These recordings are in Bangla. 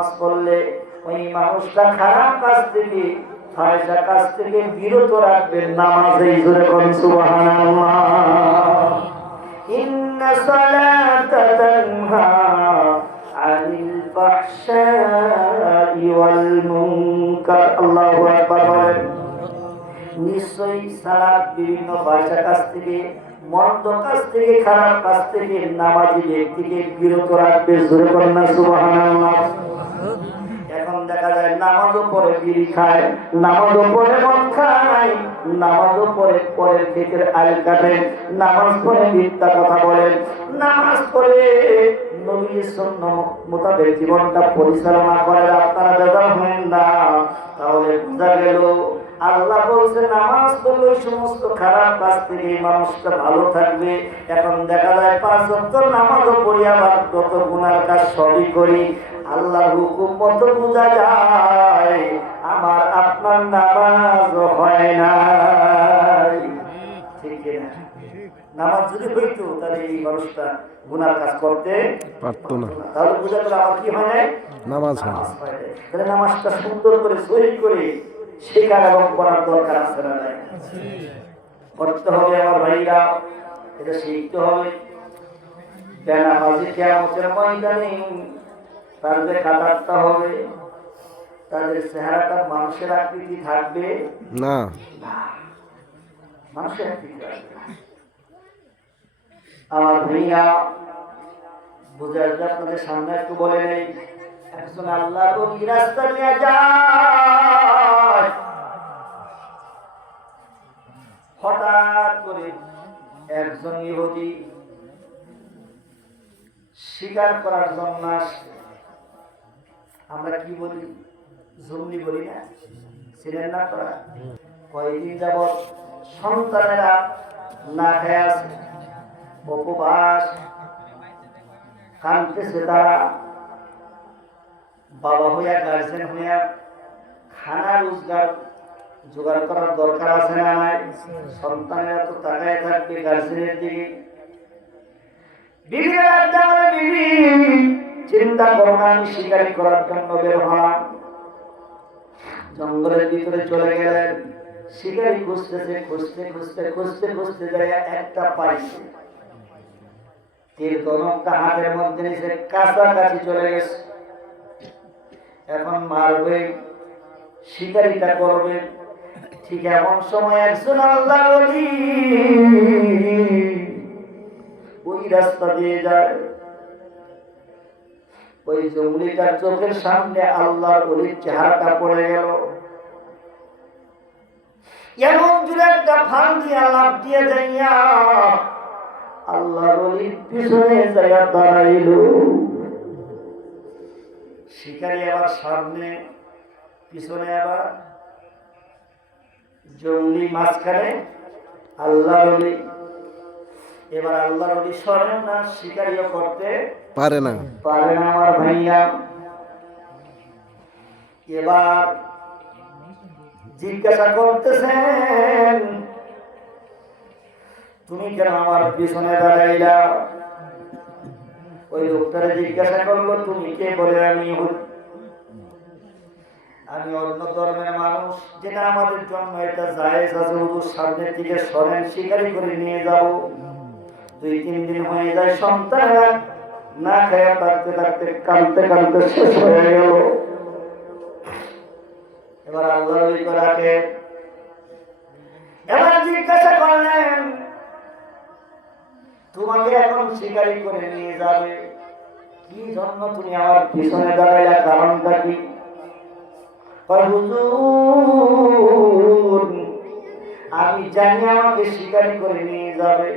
নামাজ পড়লে ওই মানুষটা খারাপ কাজ থেকে ফায়সা কাজ থেকে বিরত রাখবেন নামাজেই। জোরে বলুন সুবহানাল্লাহ। ইন্না সালাতা তানহা আনিল ফাহশাই ওয়াল মুনকার। আল্লাহু আকবার বলেন। নিশ্চয়ই সালাত বিভিন্ন ফায়সা কাজ থেকে, মন্দ কাজ থেকে, খারাপ কাজ থেকে নামাজি ব্যক্তিকে বিরত রাখবে। জোরে বলুন না সুবহানাল্লাহ। এখন দেখা যায় নামাজও পড়ে বিড়ি খায়, নামাজও পড়ে মদ খায়, নামাজও পড়ে পরের ক্ষেত্রে আইল কাটে, নামাজ পড়ে মিথ্যা কথা বলেন, নামাজ পড়ে নবীর সুন্নাহ মোতাবেক জীবনটা পরিচালনা করে। আপনারা বেজার হবেন না। তাহলে বোঝা গেল আল্লাহ বলছে নামাজ পড়লে ওই সমস্ত খারাপ কাজ থেকে মানুষটা ভালো থাকবে। এখন দেখা যায় 5 ওয়াক্ত নামাজও পড়ি আবার কত গুনার কাজ সবই করি। আল্লাহর হুকুম মতো বোঝা যায় আমার আপনার নামাজ হয় না। ঠিক না? নামাজ যদি হইতো তাহলে এই মানুষটা গুনার কাজ করতে পারতো না। তাহলে বোঝা গেল আমার কি হয় নাই, নামাজ হয় না। তাহলে নামাজটা সুন্দর করে সহি করে শেখার এবং পড়ার দরকার আছে না? নাই? করতে হবে আমার ভাইরা, এটা শিখতে হবে। বেনামাজি কিয়ামতের ময়দানে তাদের কাটাতে হবে, তাদের চেহারাটা মানুষের আকৃতি থাকবে না, মানুষের আকৃতি থাকবে না। আমার ভাইয়া বুঝে আসবে। আপনাদের সামনে একটু বলে নেই, একজন আল্লাহ ওলি রাস্তা নিয়ে যায়, হঠাৎ করে একজন ইহুদি শিকার করার জন্য আসে। আমরা কি বলি, জঙ্গলি বলি না? ছিলেন না করা? কয়েকদিন যাবৎ সন্তানেরা না খেয়ে আছে, উপবাস, কাঁদতেছে তারা। বাবা হইয়া, গার্জেন হইয়া খানা রোজগার জোগাড় করার দরকার আছে না নাই? সন্তানেরা তো তাকায় থাকবে গার্জেনের দিকে। বিবি চিন্তা করো না, আমি শিকারি করার জন্য বের হলাম। জঙ্গলের ভিতরে চলে গেলেন, শিকারি খুঁজতেছে, খুঁজতে খুঁজতে খুঁজতে খুঁজতে যায় একটা পাইছে। তীর ধনুকটা হাতের মধ্যে নিচে কাছাকাছি চলে গেছে। এখন মারবে, শিকারিটা করবে। ঠিক এমন সময় একজন আল্লাহর ওলি ওই রাস্তা দিয়ে যায়। ওই জঙ্গলিটার চোখের সামনে আল্লাহর ওলির চেহারাটা পড়ে গেল। এমন জুড়ে একটা ফান দিয়ে লাফ দিয়ে যাইয়া আল্লাহর ওলির পিছনে যাইয়া দাঁড়াইল। শিকারি আবার সামনে, পিছনে আবার জঙ্গলি, মাঝখানে আল্লাহর ওলি। এবার আল্লাহর ওলি সরেন না, শিকারিও করতে পারে না, পারে না আমার ভাইয়া। এবার জিজ্ঞাসা করতেছেন, তুমি কেন আমার পিছনে দাঁড়াইলা? ওই লোকটারে জিজ্ঞাসা করলো, তুমি কে? বলে আমি অন্য ধর্মের মানুষ, যেটা আমাদের জন্য এটা জায়েজ আছে। হুজুর সামনের দিকে সরেন, শিকারি করে নিয়ে যাব। 2-3 দিন হয়ে যায়, সন্তানেরা না খেয়ে থাকতে থাকতে কাঁদতে কাঁদতে শেষ হয়ে গেল। এবার আল্লাহর ওলি রাখে। এবার জিজ্ঞাসা করলেন, তোমাকে এখন শিকারি করে নিয়ে যাবে, কি জন্য তুমি আমার পিছনে দাঁড়াইলা? কারণটা কি? হুজুর, আমি জানি আমাকে শিকারি করে নিয়ে যাবে,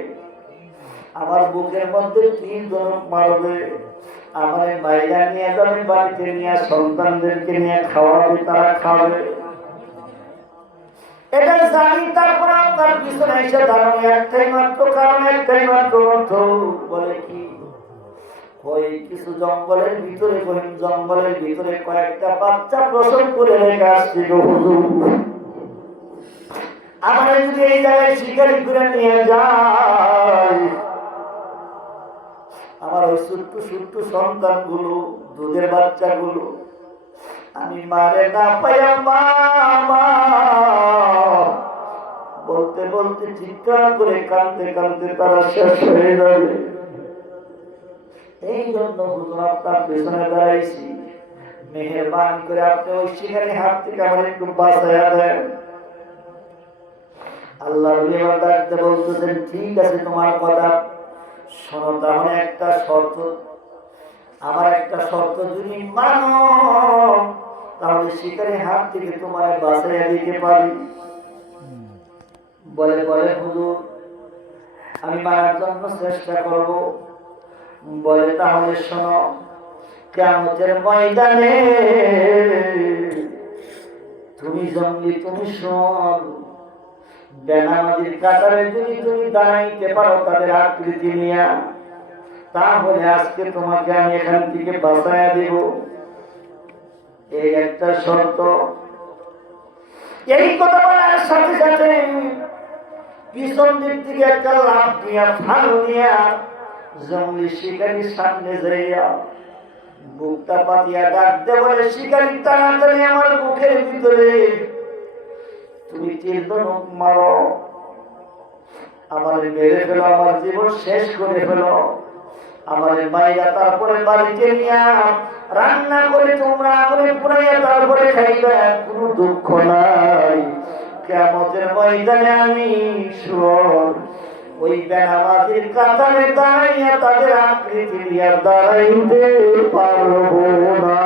আমার বুকের মধ্যে 3 ধনুক মারবে, আমার বাইরে নিয়ে যাবে, বাড়িতে নিয়ে সন্তানদেরকে নিয়ে খাওয়াবে, তারা খাবে। এটা জানি, তারপর আপনার পিছনে এসে দাঁড়ানো একটাই মাত্র কারণ, একটাই মাত্র অর্থ। বলে কি? ওই কিছু জঙ্গলের ভিতরে, গহীন জঙ্গলের ভিতরে কয়েকটা বাচ্চা প্রসব করে রেখে আসছি গো হুজুর। আমার যদি এই জায়গায় শিকারি করে নিয়ে যায়, আমার ওই ছোট্ট ছোট্ট সন্তানগুলো, দুধের বাচ্চাগুলো আমি মারে না পাইয়া মা মা বলতে বলতে চিৎকার করে কাঁদতে কাঁদতে তারা শেষ হয়ে যাবে। এই জন্য হুজুর আপনার পেছনে দাঁড়াইছি, মেহেরবানি করে আপনি ওই শিকারের হাত থেকে আমার একটু বাঁচাইয়া দেন। আল্লাহ ডাকতে বলতেছেন, ঠিক আছে তোমার কথা শোনো, তাহলে একটা শর্ত, আমার একটা শর্ত যদি মানো তাহলে শিকারের হাত থেকে তোমার বাঁচাইয়া দিতে পারি। বলে বলে হুজুর আমি মারার জন্য চেষ্টা করব। বলে তাহলে শোনো, কিয়ামতের ময়দানে তুমি জঙ্গলি, তুমি শোন, বেনামাজির কাতারে যদি তুমি দাঁড়াইতে পারো তাদের আকৃতি নিয়ে, তাহলে আজকে তোমাকে আমি এখান থেকে বাঁচাইয়া দেব। এই একটা শর্ত। এই কথা বলার সাথে সাথে পিছন দিক থেকে একটা লাফ দিয়া ফাল দিয়া জঙ্গলি শিকারির সামনে যাইয়া বুকটা পাতিয়া ডাকতে বলে, শিকারি তাড়াতাড়ি আমার বুকের ভিতরে তুমি তীরধনুক মারো, আমার মেরে ফেলো, আমার জীবন শেষ করে ফেলো, আমার মাইয়া তারপরে বাড়িতে নিয়ে রান্না করে তোমরা আগুনে পুড়াইয়া তারপরে খাইবে, কোনো দুঃখ নাই। কিয়ামতের ময়দানে আমি শুয়োর ওই বেনামাজির কাতারে দাঁড়াইয়া তাদের আকৃতি নিয়ে দাঁড়াইতে পারবো না।